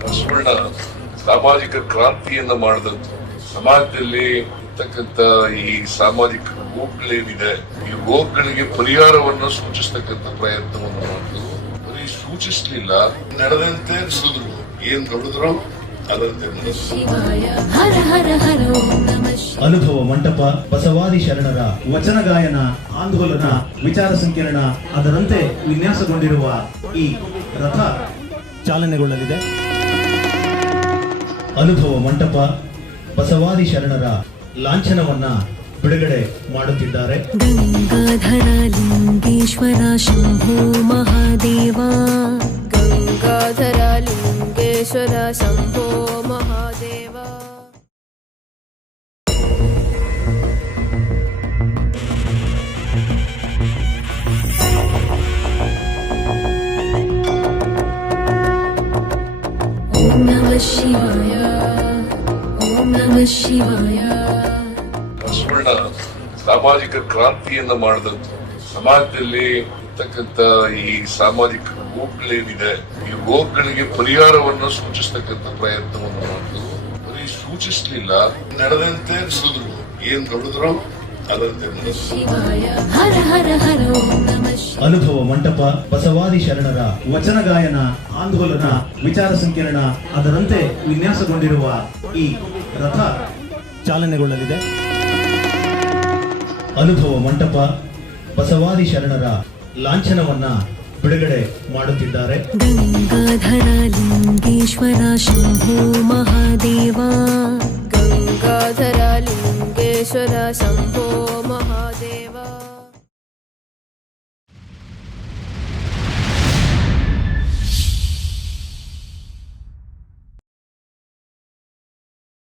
ಬಸವಣ್ಣ ಸಾಮಾಜಿಕ ಕ್ರಾಂತಿಯನ್ನ ಮಾಡಿದಂತ ಸಮಾಜದಲ್ಲಿ ಇರ್ತಕ್ಕಂತ ಈ ಸಾಮಾಜಿಕ ರೋಗಗಳೇನಿದೆ ಈ ರೋಗಗಳಿಗೆ ಪರಿಹಾರವನ್ನು ಸೂಚಿಸ್ತಕ್ಕಂಥ ಪ್ರಯತ್ನವನ್ನು ಮಾಡಿದ್ರು ಬರೀ ಸೂಚಿಸಲಿಲ್ಲ ನಡೆದಂತೆ ನಡೆದ್ರು. ಏನ್ ಹರ ಹರ ನಡೆದ್ರು ಅನುಭವ ಮಂಟಪ ಬಸವಾದಿ ಶರಣರ ವಚನ ಗಾಯನ, ಆಂದೋಲನ, ವಿಚಾರ ಸಂಕಿರಣ, ಅದರಂತೆ ವಿನ್ಯಾಸಗೊಂಡಿರುವ ಈ ರಥ ಚಾಲನೆಗೊಳ್ಳಲಿದೆ. ಅನುಭವ ಮಂಟಪ ಬಸವಾದಿ ಶರಣರ ಲಾಂಛನವನ್ನ ಬಿಡುಗಡೆ ಮಾಡುತ್ತಿದ್ದಾರೆ. ಗಂಗಾಧರ ಲಿಂಗೇಶ್ವರ ಶಂಭೋ ಮಹಾದೇವ. ಗಂಗಾಧರ ಲಿಂಗೇಶ್ವರ ಶಂಭೋ ಮಹಾದೇವ. ಬಸವಣ್ಣ ಸಾಮಾಜಿಕ ಕ್ರಾಂತಿಯನ್ನ ಮಾಡಿದಂತ ಸಮಾಜದಲ್ಲಿ ಇರ್ತಕ್ಕಂತ ಈ ಸಾಮಾಜಿಕ ರೋಗಗಳೇನಿದೆ ಈ ರೋಗಗಳಿಗೆ ಪರಿಹಾರವನ್ನ ಸೂಚಿಸ್ತಕ್ಕಂಥ ಪ್ರಯತ್ನವನ್ನು ಮಾಡಿದ್ರು ಬರೀ ಸೂಚಿಸ್ಲಿಲ್ಲ ನಡೆದಂತೆ ನಡೆದ್ರು. ಏನ್ ಹರ ಹರ ನಡೆದ್ರು ಅನುಭವ ಮಂಟಪ ಬಸವಾದಿ ಶರಣರ ವಚನ ಗಾಯನ ಆಂದೋಲನ ವಿಚಾರ ಸಂಕಿರಣ ಅದರಂತೆ ವಿನ್ಯಾಸಗೊಂಡಿರುವ ಈ ರಥ ಚಾಲನೆಗೊಳ್ಳಲಿದೆ. ಅನುಭವ ಮಂಟಪ ಬಸವಾದಿ ಶರಣರ ಲಾಂಛನವನ್ನ ಬಿಡುಗಡೆ ಮಾಡುತ್ತಿದ್ದಾರೆ. ಗಂಗಾಧರ ಲಿಂಗೇಶ್ವರ ಶಂಭೋ ಮಹಾದೇವ. ಗಂಗಾಧರ ಲಿಂಗೇಶ್ವರ ಶಂಭೋ